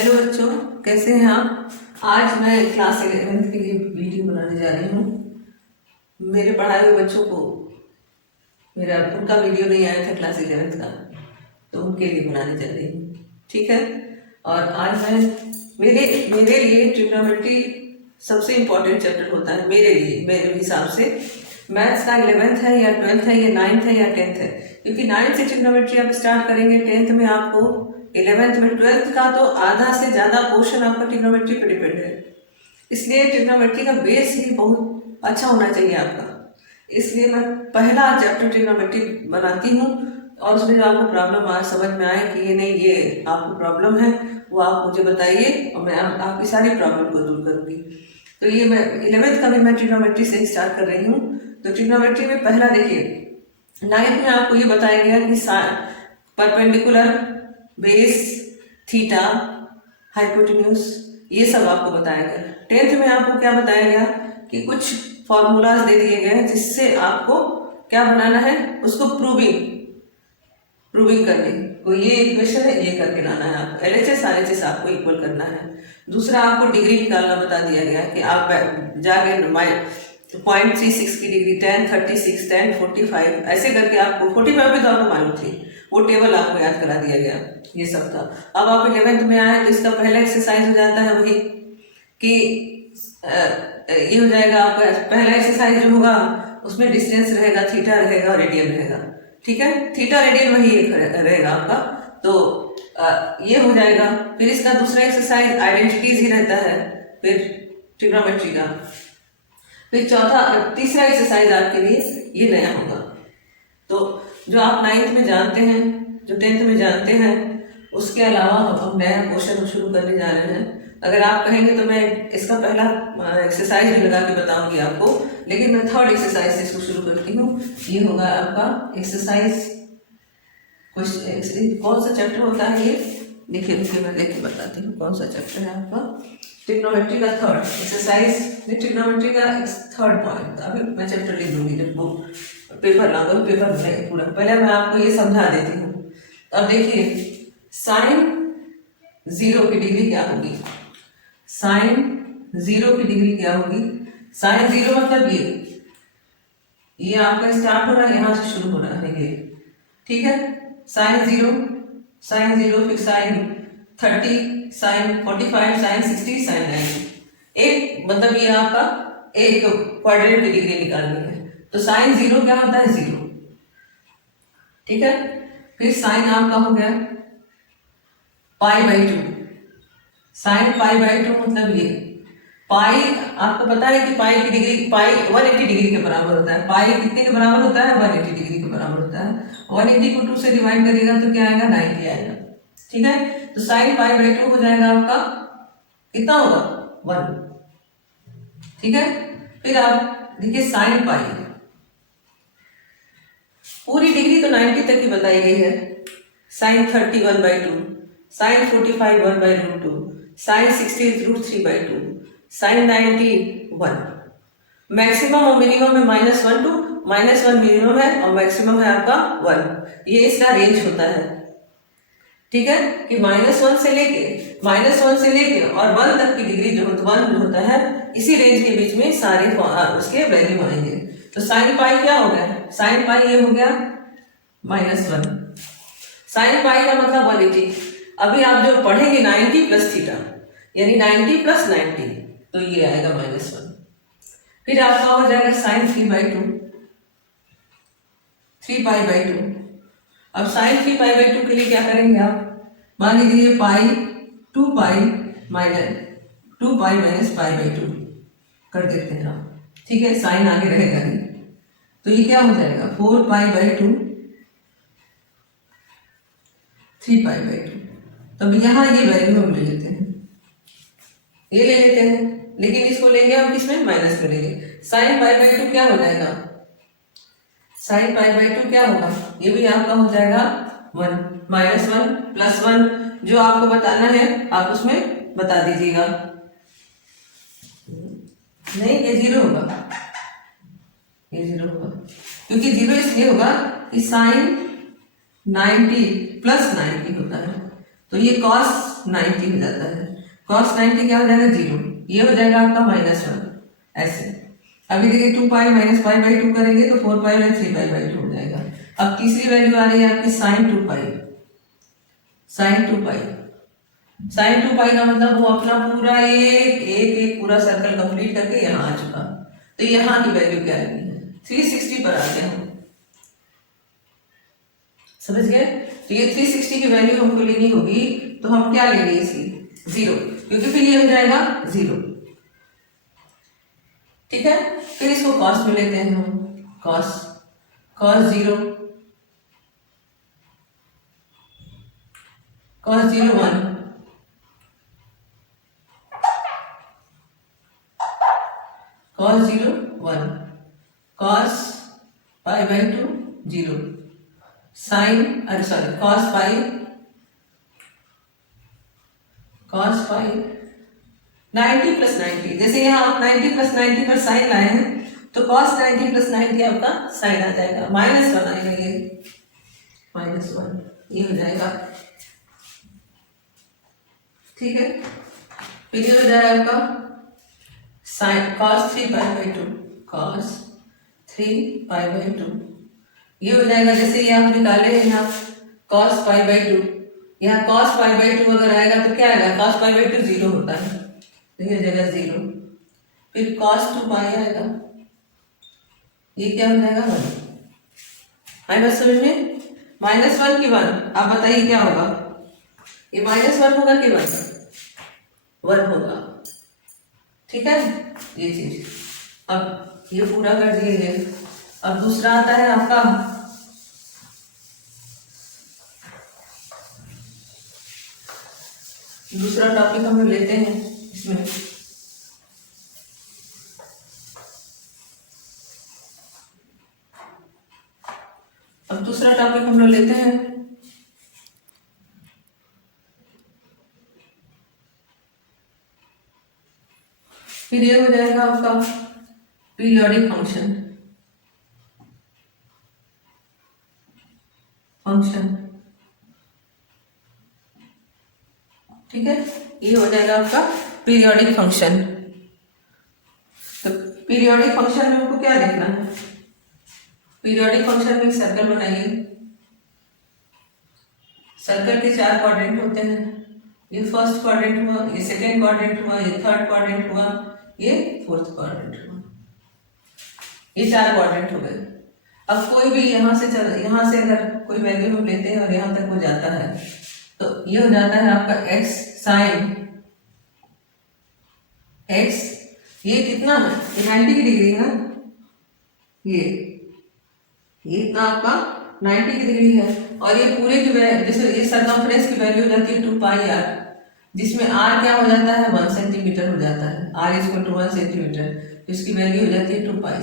Hello बच्चों, कैसे हैं आप। आज मैं क्लास 11th के लिए वीडियो बनाने जा रही हूँ। मेरे पढ़ाए हुए बच्चों को उनका वीडियो नहीं आया था क्लास 11th का, तो उनके लिए बनाने जा रही हूँ। ठीक है। और आज मैं मेरे लिए ट्रिग्नोमेट्री सबसे इम्पोर्टेंट चैप्टर होता है मेरे लिए, मेरे हिसाब से। मैथ्स का 11th है या 12th है या 9th है या 10th है, क्योंकि 9th से ट्रिग्नोमेट्री आप स्टार्ट करेंगे, 10th में आपको 11th में 12th का तो आधा से ज़्यादा पोर्शन आपका ट्रिग्नोमेट्री पर डिपेंड है। इसलिए ट्रिग्नोमेट्री का बेस ही बहुत अच्छा होना चाहिए आपका। इसलिए मैं पहला चैप्टर ट्रिग्नोमेट्री बनाती हूँ, और उसमें जो आपको प्रॉब्लम आज समझ में आए कि ये नहीं, ये आपको प्रॉब्लम है, वो आप मुझे बताइए और मैं आपकी सारी प्रॉब्लम को दूर करूँगी। तो ये मैं 11th का भी मैं ट्रिग्नोमेट्री से स्टार्ट कर रही हूँ। तो ट्रिग्नोमेट्री में पहला देखिए, 9th में आपको ये बताया गया कि परपेंडिकुलर, बेस, थीटा, हाइपोटेन्यूज, ये सब आपको बताया गया। 10th में आपको क्या बताया गया कि कुछ फॉर्मूलाज दे दिए गए जिससे आपको क्या बनाना है, उसको प्रूविंग करनी। को ये इक्वेशन है, ये करके लाना है आपको। LHS RHS आपको इक्वल करना है। दूसरा आपको डिग्री निकालना बता दिया गया कि आप जाके 0.36 की डिग्री, 10, 36, 10, 45 ऐसे करके आपको 45 भी तो आपको मालूम थी, वो टेबल आपको याद करा दिया गया। ये सब था। अब आप 11th में आए तो इसका पहला एक्सरसाइज हो जाता है वही कि ये हो जाएगा आपका पहला एक्सरसाइज जो होगा, उसमें डिस्टेंस रहेगा, थीटा रहेगा और रेडियन रहेगा। ठीक है, थीटा रेडियन वही एक रहेगा आपका। तो ये हो जाएगा। फिर इसका दूसरा एक्सरसाइज आइडेंटिटीज ही रहता है, फिर ट्रिग्नोमेट्री का। फिर तीसरा एक्सरसाइज आपके लिए ये नया होगा। तो जो आप 9th में जानते हैं, जो 10th में जानते हैं, उसके अलावा हम नया क्वेश्चन शुरू करने जा रहे हैं। अगर आप कहेंगे तो मैं इसका पहला एक्सरसाइज भी लगा के बताऊंगी आपको, लेकिन मैं थर्ड एक्सरसाइज से इसको शुरू करती हूँ। ये होगा आपका एक्सरसाइज। कौन सा चैप्टर होता है ये, देखिए मैं देख के बताती हूँ कौन सा चैप्टर है आपका। ट्रिग्नोमेट्री का थर्ड एक्सरसाइज, ट्रिग्नोमेट्री का थर्ड पॉइंट। अभी मैं चैप्टर लिख दूंगी जब बुक पेपर लाऊंगा, पेपर बनेगा पूरा। पहले मैं आपको ये समझा देती हूँ। अब देखिए, साइन 0 की डिग्री क्या होगी, साइन 0 की डिग्री क्या होगी। साइन 0 मतलब ये आपका स्टार्ट हो रहा है, यहां से शुरू हो रहा है ये। ठीक है, साइन 0, फिर साइन 30, साइन 45, साइन 60, साइन 90। एक मतलब ये आपका एक क्वाड्रेंट की डिग्री निकालनी है। तो साइन 0 क्या होता है, 0। ठीक है, फिर साइन आपका हो गया π/2। साइन π/2 मतलब ये पाई, आपको पता है कि पाई की डिग्री, पाई 180 डिग्री के बराबर होता है। पाई कितने के बराबर होता है, 180 डिग्री के बराबर होता है। 180 को 2 से डिवाइड करेगा तो क्या आएगा, 90 आएगा। ठीक है, तो साइन π/2 हो जाएगा आपका, कितना होगा, 1। ठीक है, फिर आप देखिए साइन पाई, पूरी डिग्री तो 90 तक की बताई गई है। Sine 30 1/2, sine 45 1/√2, sine 60 √3/2, sine 90 1। Maximum और मिनिमम में -1 to -1 मिनिमम है और मैक्सिमम है आपका 1। ये इसका रेंज होता है। ठीक है, कि -1 से लेके और 1 तक की डिग्री जो 1 जो होता है, इसी रेंज के बीच में सारे उसके वैल्यू आएंगे। तो साइन पाई क्या हो गया, साइन पाई ये हो गया -1। साइन पाई का मतलब 180। अभी आप जो पढ़ेंगे 90 प्लस थीटा, यानी 90 प्लस 90, तो ये आएगा -1। फिर आपका हो जाएगा साइन 3/2, 3π/2। अब साइन 3π/2 के लिए क्या करेंगे आप, मान लीजिए पाई 2π - π/2 कर देते हैं आप। ठीक है, साइन आगे रहेगा ही, तो ये क्या हो जाएगा 4π/2, 3π/2। तो यहाँ ये वैल्यू हम ले लेते हैं, ये ले लेते हैं, लेकिन इसको लेंगे हम किसमें, माइनस करेंगे। साइन π/2 क्या हो जाएगा, साइन π/2 क्या होगा, ये भी आपका हो जाएगा 1, -1 प्लस 1 जो आपको बताना है आप उसमें बता दीजिएगा। नहीं, ये 0 होगा, ये 0 होगा, क्योंकि 0 इसलिए होगा कि साइन 90 प्लस 90 होता है। तो ये cos 90 हो जाता है। cos 90 क्या हो जाएगा 0, ये हो जाएगा आपका -1 ऐसे। अभी देखिए 2 पाई माइनस पाई बाई 2 करेंगे तो 4 पाई में 3 पाई बाई 2 हो जाएगा। अब तीसरी वैल्यू आ रही है आपकी sin 2 पाई। sin 2 पाई, sin 2 पाई का मतलब वो अपना पूरा एक पूरा सर्कल कंप्लीट करके यहाँ आ चुका। तो यहाँ की वैल्यू क्या आएगी 360 पर आ गया हम, समझ गए। तो ये 360 की वैल्यू हमको लेनी होगी, तो हम क्या लेंगे इसकी 0, क्योंकि फिर ये हो जाएगा 0। ठीक है, फिर इसको कॉस में लेते हैं हम, cos 0, cos 0 1, cos 0 1, cos pi by 2 0, sin cos pi 90 plus 90, जैसे यहाँ आप 90 प्लस 90 पर साइन लाए हैं तो cos 90 प्लस 90 आपका साइन आ जाएगा, -1 आएगा, ये -1 ये हो जाएगा। ठीक है, फिर ये हो जाएगा आपका sine cos 3 pi by 2, cos 3 pi by 2 ये हो जाएगा। जैसे ये आप निकाले हैं यहाँ cos पाई बाई 2, यहाँ cos पाई बाई 2 अगर आएगा तो क्या आएगा, cos पाई बाई 2 0 होता है, तो ये जगह 0, फिर cos 2 पाई आएगा, ये क्या हो जाएगा 1। आई बात समझ में, -1 की 1, आप बताइए क्या होगा, ये -1 होगा कि 1 होगा। ठीक है, ये चीज अब ये पूरा कर दिए गए। अब दूसरा आता है आपका दूसरा टॉपिक हम लेते हैं इसमें, अब दूसरा टॉपिक हम लोग लेते हैं फिर ये हो जाएगा आपका पीरियोडिक फंक्शन। ठीक है, ये हो जाएगा आपका पीरियोडिक फंक्शन। तो पीरियोडिक फंक्शन में हमको क्या देखना है, पीरियोडिक फंक्शन में सर्कल बनाइए। सर्कल के 4 क्वाड्रेंट होते हैं, ये फर्स्ट क्वाड्रेंट हुआ, ये सेकेंड क्वाड्रेंट हुआ, ये थर्ड क्वाड्रेंट हुआ, ये फोर्थ क्वाड्रेंट हुआ, ये 4 क्वाड्रेंट हो गए। अब कोई भी यहाँ से अगर कोई वैल्यू हम लेते हैं और यहाँ तक हो जाता है तो ये हो जाता है आपका x साइन x, ये कितना है, ये 90 की डिग्री है, ये इतना आपका 90 की डिग्री है। और ये पूरे की जैसे ये सरकमफ्रेंस की वैल्यू हो जाती है 2 पाई r, जिसमें r क्या हो जाता है 1 सेंटीमीटर हो जाता है, r = 1 सेंटीमीटर, तो इसकी वैल्यू हो जाती है 2 पाई।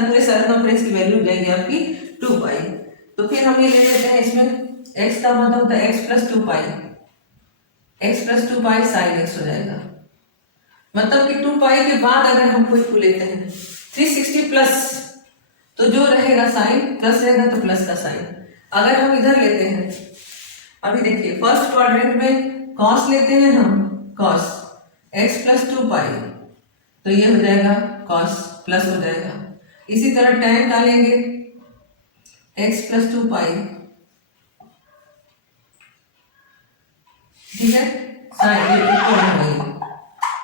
पूरे सरकमफ्रेंस की वैल्यू हो जाएगी आपकी 2 पाई। तो फिर हम ये ले लेते हैं, इसमें x का मतलब होता है x + 2 पाई, x + 2 पाई साइन x हो जाएगा। मतलब कि 2 पाई के बाद अगर हम कोई को लेते हैं 360 प्लस, तो जो रहेगा साइन प्लस रहेगा तो प्लस का साइन। अगर हम इधर लेते हैं, अभी देखिए फर्स्ट क्वाड्रेंट में कॉस लेते हैं हम, कॉस x + 2 पाई, तो ये हो जाएगा कॉस प्लस हो जाएगा। इसी तरह tan का लेंगे x + 2 पाई, ठीक है, साइन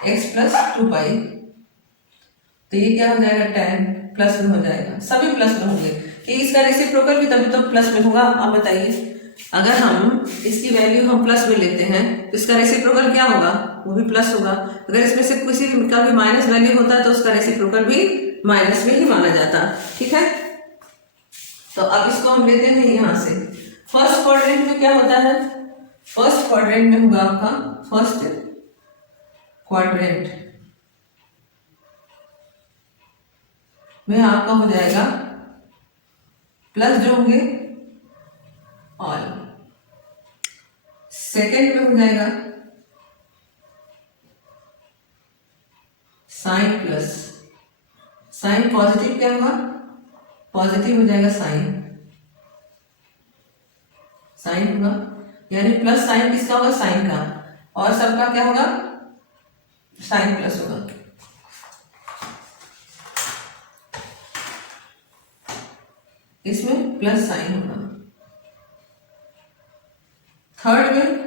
x + 2 पाई, तो ये क्या हो जाएगा tan प्लस में हो जाएगा, सभी प्लस में होंगे, कि इसका रेसिप्रोकल भी तभी तो प्लस में होगा। आप बताइए, अगर हम इसकी वैल्यू हम प्लस में लेते हैं तो इसका रेसिप्रोकल क्या होगा, वो भी प्लस होगा। अगर इसमें से किसी का भी माइनस वैल्यू होता है तो उसका रेसिप्रोकल भी माइनस में ही माना जाता। ठीक है, तो अब इसको हम लेते हैं यहां से। फर्स्ट क्वाड्रेंट में क्या होता है, फर्स्ट क्वाड्रेंट में होगा आपका, फर्स्ट क्वाड्रेंट में आपका हो जाएगा प्लस जो होंगे ऑल, सेकेंड में हो जाएगा साइन प्लस, साइन पॉजिटिव क्या होगा, पॉजिटिव हो जाएगा साइन, साइन होगा। यानी प्लस साइन किसका होगा, साइन का, और सबका क्या होगा, साइन प्लस होगा। इसमें प्लस साइन होगा। थर्ड में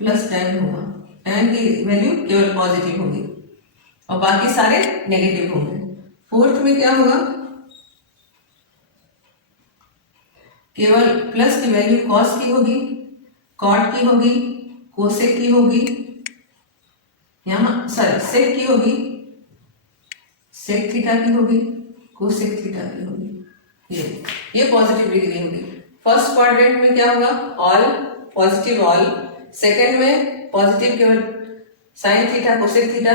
प्लस टेन होगा, टेन की वैल्यू केवल पॉजिटिव होगी और बाकी सारे नेगेटिव होंगे। फोर्थ में क्या होगा, केवल प्लस की वैल्यू कॉस की होगी, कॉट की होगी, कोसेक की होगी, यहाँ सॉरी सेक की होगी, सेक थीटा की होगी, कोसेक थीटा की होगी। ये पॉजिटिव डिग्री होगी। फर्स्ट क्वाड्रेंट में क्या होगा, ऑल पॉजिटिव ऑल। सेकंड में पॉजिटिव केवल sine theta cosec theta.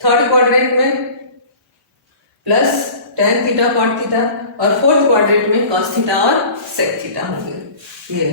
Third quadrant में plus tan theta cot theta, और फोर्थ क्वाड्रेंट में कॉस थीटा और सेक थीटा होंगे। ये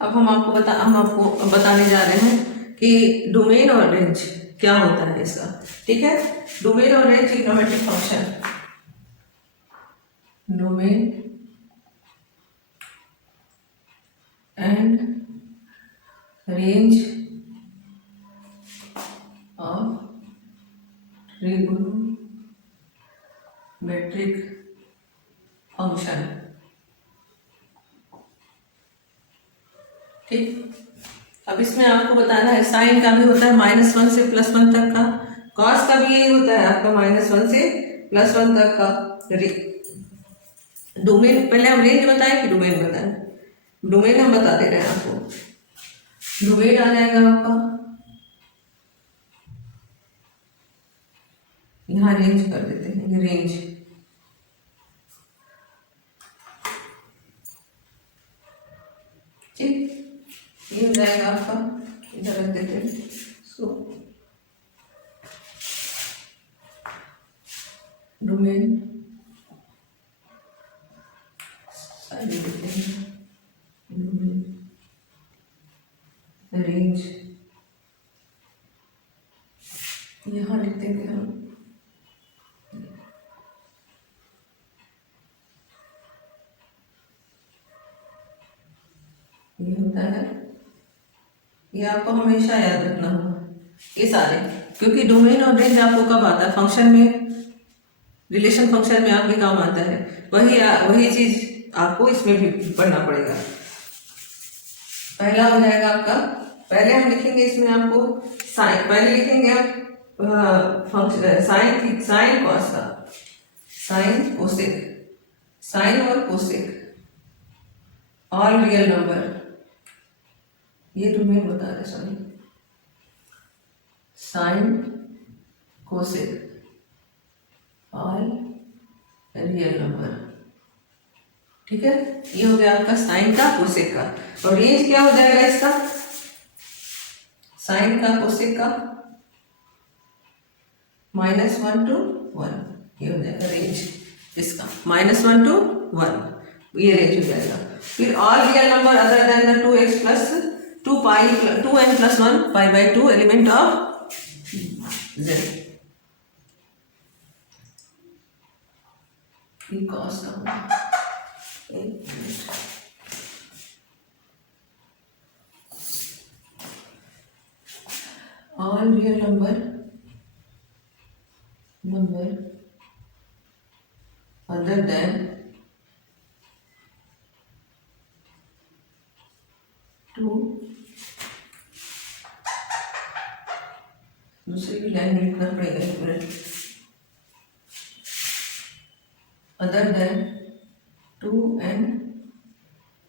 अब हम आपको बताने जा रहे हैं कि डोमेन और रेंज क्या होता है इसका। ठीक है, डोमेन और range trigonometric function, domain and range of trigonometric function. ठीक, अब इसमें आपको बताना है साइन का भी होता है -1 से +1 तक का, कॉस का भी यही होता है आपका -1 से +1 तक का। डोमेन पहले हम रेंज बताएं कि डोमेन बताएं, डोमेन हम बता दे रहे हैं आपको। डोमेन आ जाएगा आपका, यहाँ रेंज कर देते हैं, ये रेंज ठीक, ये हो जाएगा आपका, इधर रख देते हैं। सो डोमेन देते हैं, डोमेन रेंज यहाँ लिख देंगे हम। ये होता है, ये आपको हमेशा याद रखना होगा ये सारे, क्योंकि डोमेन और रेंज आपको कब आता है, फंक्शन में, रिलेशन फंक्शन में आपके काम आता है। वही चीज आपको इसमें भी पढ़ना पड़ेगा। पहला हो जाएगा आपका, पहले हम लिखेंगे इसमें आपको साइन, पहले लिखेंगे फंक्शन साइन कॉस का, साइन कोसेक, साइन और कोसेक ऑल रियल नंबर, ये डोमेन बता रहे, sorry, sine cosec all real number. ठीक है, ये हो गया आपका साइन का कोसेक का। और रेंज क्या हो जाएगा इसका, साइन का कोसेक का -1 to 1, ये हो जाएगा रेंज इसका, -1 to 1, ये रेंज हो जाएगा। फिर all real number other than the 2x plus 2n plus 1 π/2 element of z, cos का होगा। All real number other than 2, दूसरी भी लाइन लिखना पड़ेगा एक minute, other than 2n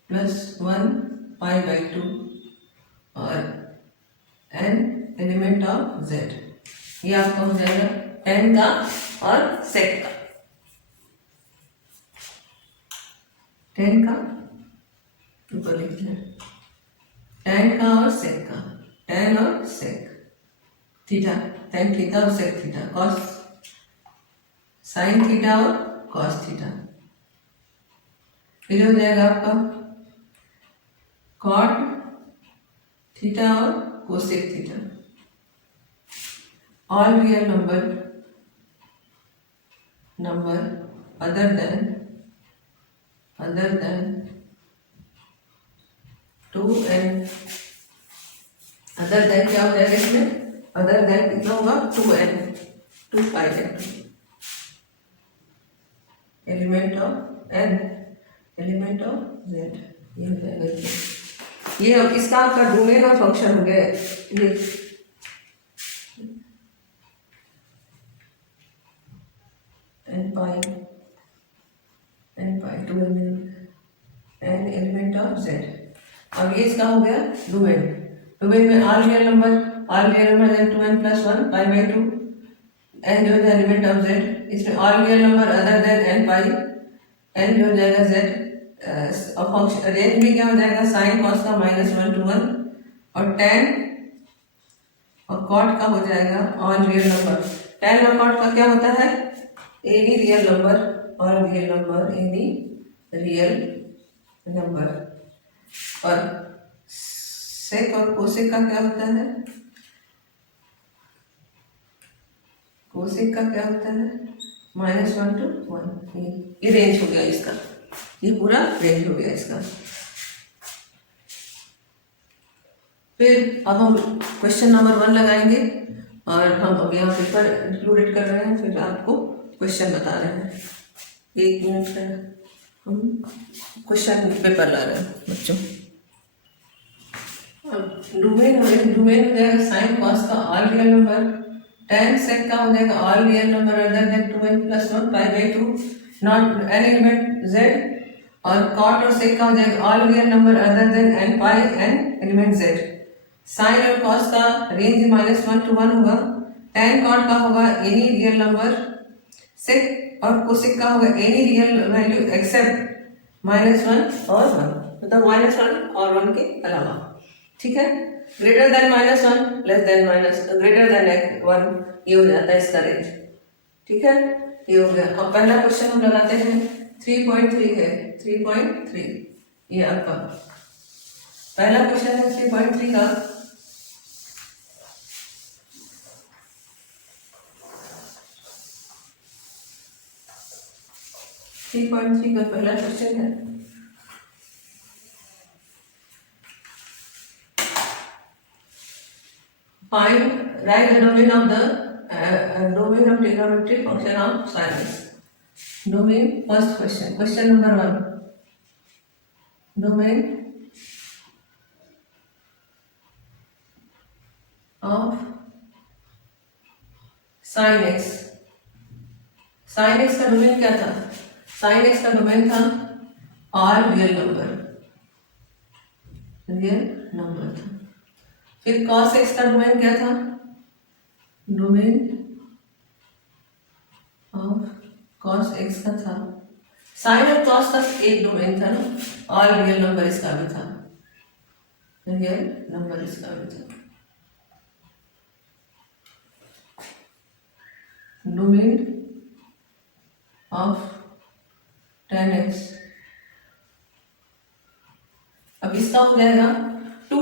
plus 1 π/2 और n एलिमेंट ऑफ z, ये आपका हो जाएगा टेन का और सेक का, 10 का ऊपर लिखते हैं tan का और sec का, tan और sec थीटा, tan थीटा और sec theta, cos sin theta और cos थीटा, फिर हो जाएगा आपका cot थीटा और cosec theta, all real number other than 2n, other than क्या हो जाएगा इसमें, अदर देन कितना होगा 2n, 2πn, element of n, element of z, ये हो जाएगा। ये अब इसका आपका डोमेन और फंक्शन हो गया, ये n pi 2n element of z। अब ये इसका हो गया डोमेन, डोमेन में all real number then 2n + 1 π/2 n जो है एलिमेंट ऑफ z, इसमें all real number other than n pi, n जो हो जाएगा z, और फंक्शन रेंज में क्या हो जाएगा sin cos का -1 to 1 और tan और cot का हो जाएगा ऑल रियल नंबर। tan और cot का क्या होता है, एनी रियल नंबर और real number, any real number. और सेक और कोसेक का क्या होता है, कोसेक का क्या होता है -1 to 1, ये रेंज हो गया इसका, ये पूरा रेंज हो गया इसका। फिर अब हम क्वेश्चन नंबर 1 लगाएंगे और हम अब यहाँ पेपर इंक्लूडेड कर रहे हैं, फिर आपको क्वेश्चन बता रहे हैं। 1 मिनट का हम क्वेश्चन पेपर ला रहे हैं बच्चों। डोमेन हो जाएगा साइन कॉस का all real number, tan sec का हो जाएगा all real number other than 2n + 1 π/2 not n element z, और cot और sec का हो जाएगा all real number other than n pi n element z। Sine और cos का रेंज -1 to 1 होगा, tan cot का होगा एनी रियल नंबर, sec और cosec का होगा एनी रियल वैल्यू एक्सेप्ट -1 और 1, मतलब -1 और 1 के अलावा, ठीक है। Greater than -1 less than greater than 1, ये हो जाता है इसका रेंज, ठीक है। ये हो गया। अब पहला क्वेश्चन हम लगाते हैं 3.3 है, 3.3 ये आपका पहला क्वेश्चन है 3.3 का। का पहला क्वेश्चन है, write the domain of the domain of trigonometric function of sin x. Domain, first question number 1, domain of sin x। sin x का डोमेन क्या था, sin x का डोमेन था ऑल रियल नंबर था। फिर cos x का domain क्या था, डोमेन ऑफ cos x का था। sin और cos का एक डोमेन था ना, ऑल रियल नंबर इसका भी था, रियल नंबर इसका भी था। डोमेन ऑफ tan x, अब इसका हो जाएगा 2,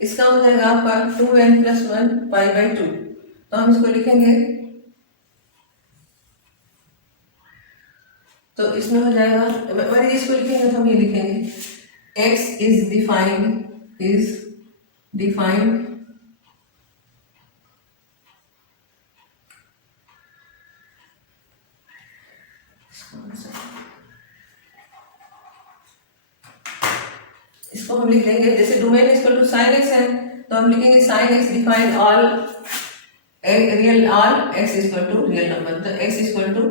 इसका हो जाएगा आपका 2n + 1 π/2, तो हम इसको लिखेंगे, तो इसमें हो जाएगा, मैंने इसको लिखेंगे तो हम ये लिखेंगे x इज डिफाइंड इसको हम लिख देंगे, जैसे domain equal to sin x है तो हम लिखेंगे sin x defined all real all x equal to real number, तो x equal to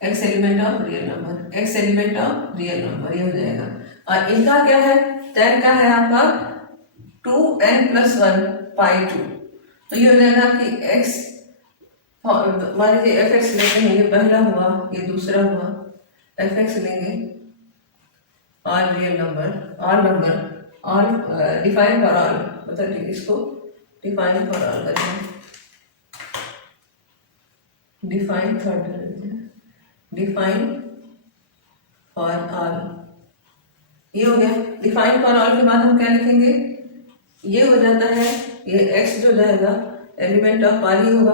x element of real number, x element of real number, ये हो जाएगा। और इनका क्या है, tan का है आपका 2n + 1 π/2, तो ये हो जाएगा कि x, मान लीजिए fx लेते हैं, ये पहला हुआ, ये दूसरा हुआ, fx लेंगे all real number all define for all, मतलब इसको डिफाइन फॉर ऑल करेंगे, डिफाइन फॉर ऑल, ये हो गया। डिफाइन फॉर ऑल के बाद हम क्या लिखेंगे, ये हो जाता है, ये x जो जाएगा एलिमेंट ऑफ r ही होगा,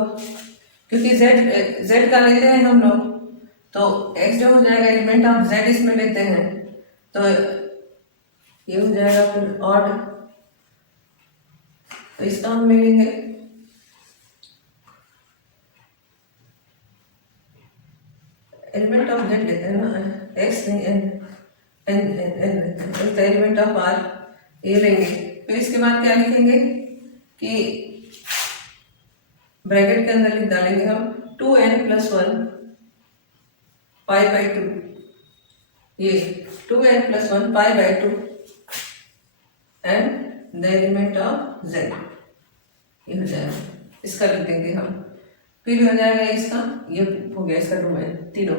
क्योंकि z का लेते हैं हम लोग, तो x जो हो जाएगा एलिमेंट ऑफ z इसमें लेते हैं, तो ये हो जाएगा फिर ऑड, तो इसका हम ले लेंगे एलिमेंट ऑफ z लेते हैं ना, x नहीं n एलिमेंट ऑफ r ये लेंगे। फिर इसके बाद क्या लिखेंगे कि ब्रैकेट के अंदर लिख डालेंगे हम 2n+1 π/2, ये 2n+1 π/2 and the element of z, ये हो जाएगा, इसका लिख देंगे हम। फिर हो जाएगा इसका, ये हो गया इसका डोमेन तीनों।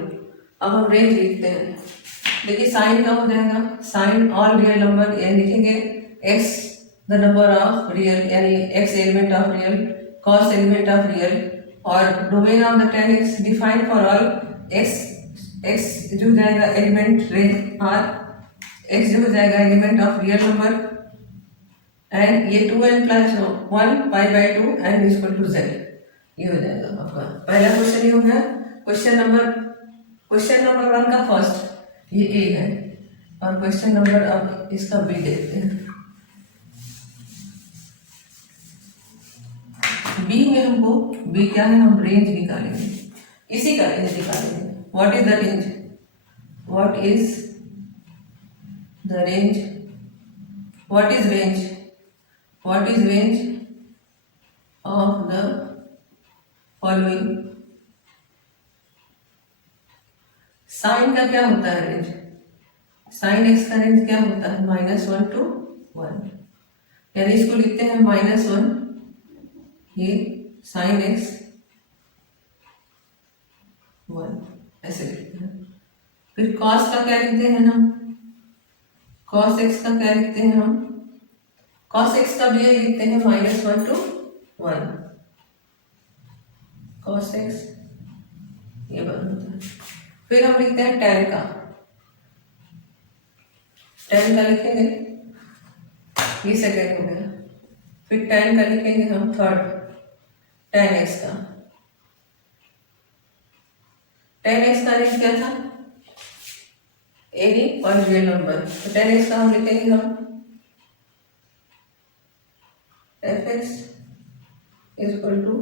अब हम रेंज लिखते हैं, देखिए साइन का हो जाएगा, साइन ऑल रियल नंबर, यानी लिखेंगे x the number of real, यानी x element of real, cos element of real, और domain of the tan x define for all x जो हो जाएगा एलिमेंट रेंज r, x जो हो जाएगा element of real number, and ये 2n+1 π/2 and equal to z, ये हो जाएगा आपका पहला क्वेश्चन। ये हो गया क्वेश्चन नंबर 1 का फर्स्ट, ये ए है, और क्वेश्चन नंबर अब इसका बी देखते हैं। बी में हमको, बी क्या है, हम रेंज निकालेंगे, इसी का रेंज निकालेंगे। What is the range, what is the range, what is range, what is range of the following. Sine का क्या होता है रेंज, साइन एक्स का रेंज क्या होता है, -1 to 1, यानी इसको लिखते हैं -1, ये साइन एक्स 1 ऐसे लिखते हैं। फिर कॉस का क्या लिखते हैं हम, कॉस एक्स का क्या लिखते हैं हम, कॉस एक्स का भी यही लिखते हैं -1 to 1, कॉस एक्स ये बन होता है। फिर हम लिखते हैं tan का, tan का लिखेंगे, ये सेकेंड हो गया। फिर tan का लिखेंगे हम थर्ड, tan x का, tan x का रेंज क्या था, एनी वन रियल नंबर, तो tan x का हम लिखेंगे हम fx equal to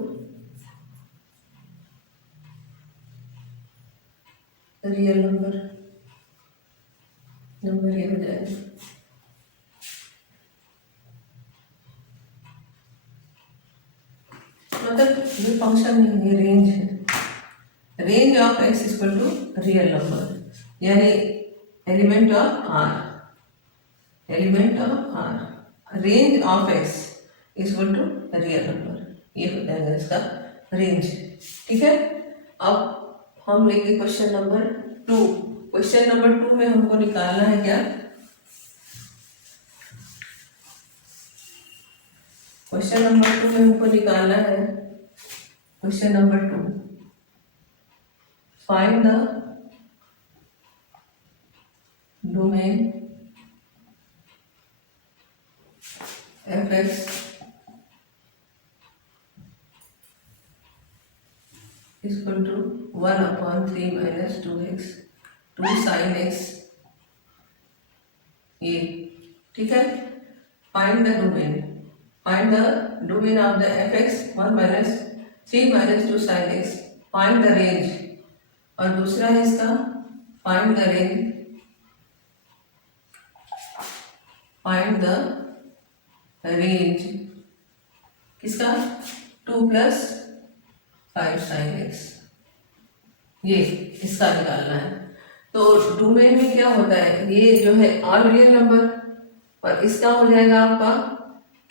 real number ये हो जाएगा। मतलब ये फंक्शन नहीं, ये रेंज है, range of x equal to real number, यानी element of r, element of r, range of x equal to real number, ये हो जाएगा इसका रेंज। ठीक है, अब हम लेंगे क्वेश्चन नंबर 2। क्वेश्चन नंबर 2 में हमको निकालना है क्या, क्वेश्चन नंबर 2 में हमको निकालना है, question number 2, find the domain fx equal to 1/3 - 2x 2 sin x, ये ठीक है। Find the domain, find the domain of the fx 1 - 3 - 2 sin x, find the range, और दूसरा है इसका find the range, find the range किसका, 2 + 5 sin x, ये इसका निकालना है। तो डोमेन में क्या होता है, ये जो है ऑल रियल नंबर, और इसका हो जाएगा आपका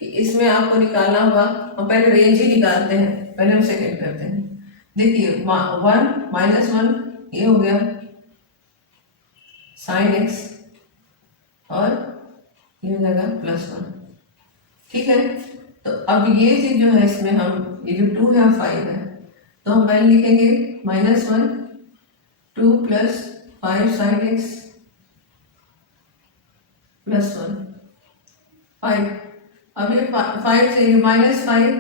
कि इसमें आपको निकालना होगा, हम पहले रेंज ही निकालते हैं, पहले हम सेकेंड करते हैं। देखिए 1 - 1 ये हो गया sin x, और ये हो जाएगा +1। ठीक है, तो अब ये चीज जो है इसमें हम ये जो 2 है 5 है, तो हम वैल्यू लिखेंगे -1 2 + 5 sin x +1 5। अब ये 5 से -5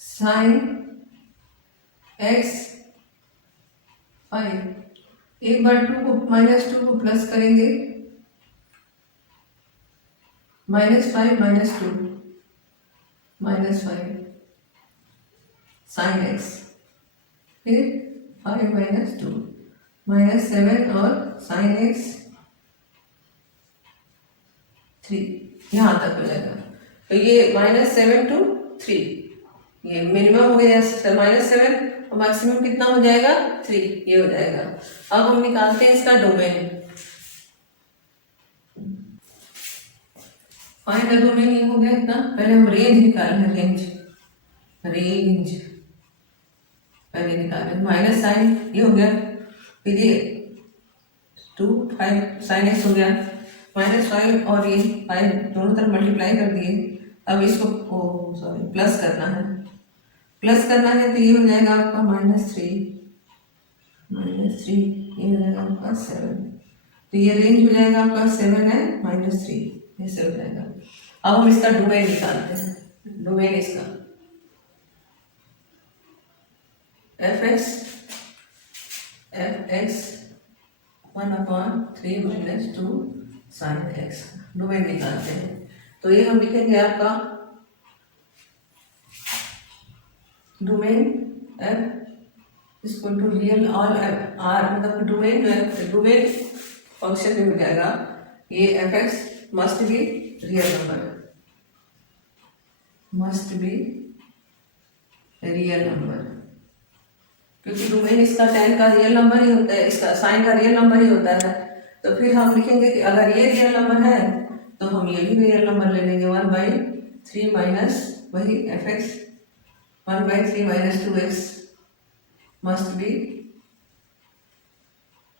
sin x 5। एक बार -2 को प्लस करेंगे, -5 -2 -5 sin x, फिर 5 - 2 -7 और sin x 3, यहाँ तक हो जाएगा। तो ये -7 to 3 ये मिनिमम हो गया -7 और मैक्सिमम कितना हो जाएगा 3, ये हो जाएगा। अब हम निकालते हैं इसका डोमेन। फाइंड द डोमेन, ये हो गया इतना। पहले हम रेंज निकाल रहे हैं, रेंज पहले निकाले, माइनस साइन ये हो गया, फिर ये 2 5 sin x हो गया, -5 और ये 5 दोनों तरफ मल्टीप्लाई कर दिए। अब इसको प्लस करना है, तो ये हो जाएगा आपका -3 ये हो जाएगा आपका 7। तो ये रेंज हो जाएगा आपका 7 है -3, ऐसे हो जाएगा। अब हम इसका डोमेन निकालते हैं। डोमेन इसका fx 1/3 - 2 sin x, डोमेन निकालते हैं। तो ये हम लिखेंगे आपका domain f equal to real और r, मतलब डोमेन जो है डोमेन फंक्शन में हो जाएगा ये fx must be real number, must be real number, क्योंकि डोमेन इसका tan का रियल नंबर ही होता है, इसका साइन का रियल नंबर ही होता है। तो फिर हम लिखेंगे कि अगर ये रियल नंबर है तो हम ये भी रियल नंबर ले लेंगे, 1/3 माइनस वही fx 1/3 - 2x must be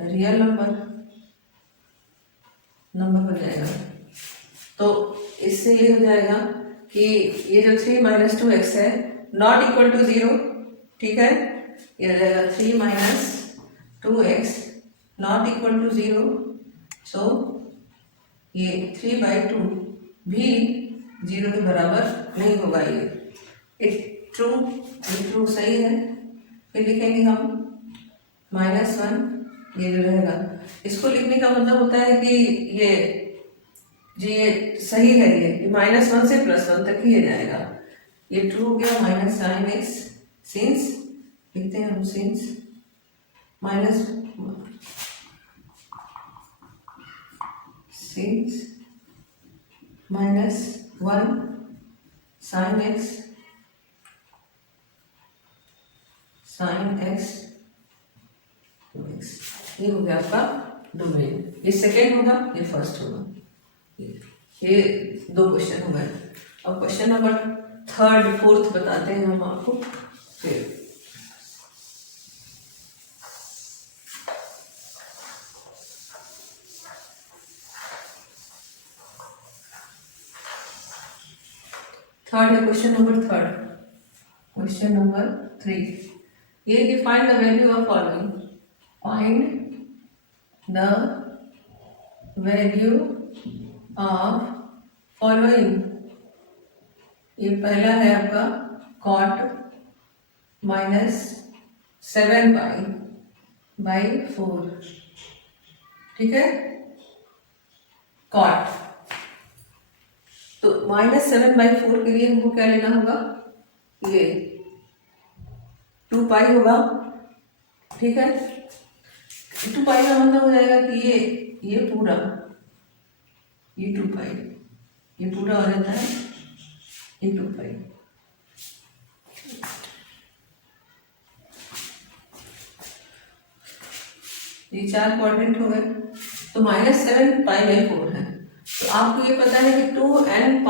real number हो जाएगा। तो इससे ये हो जाएगा कि ये जो 3 - 2x है नॉट इक्वल टू 0, ठीक है, ये हो जाएगा 3 - 2x नॉट इक्वल टू 0। सो ये 3/2 भी 0 के बराबर नहीं होगा। ये ट्रू सही है। फिर लिखेंगे हम -1, ये जो रहेगा, इसको लिखने का मतलब होता है कि ये सही है, ये -1 से +1 तक ही जाएगा। ये ट्रू हो गया -sin x, सिंस लिखते हैं हम सिंस -1 sin x ये हो गया आपका डोमेन। ये सेकेंड होगा, ये फर्स्ट होगा। ये 2 क्वेश्चन हो गए। अब क्वेश्चन नंबर 3rd 4th बताते हैं हम आपको। फिर थर्ड है क्वेश्चन नंबर 3। ये define the value of following, find the value of following. ये पहला है आपका cot -7π/4, ठीक है, cot। तो -7/4 के लिए हमको क्या लेना होगा, ये 2π होगा, ठीक है। 2π का मतलब हो जाएगा कि ये पूरा, ये 2π ये पूरा हो जाता है, ये 2π। ये 4 क्वाड्रेंट हो गए। तो -7π/4 है। तो आपको ये पता है कि 2 and π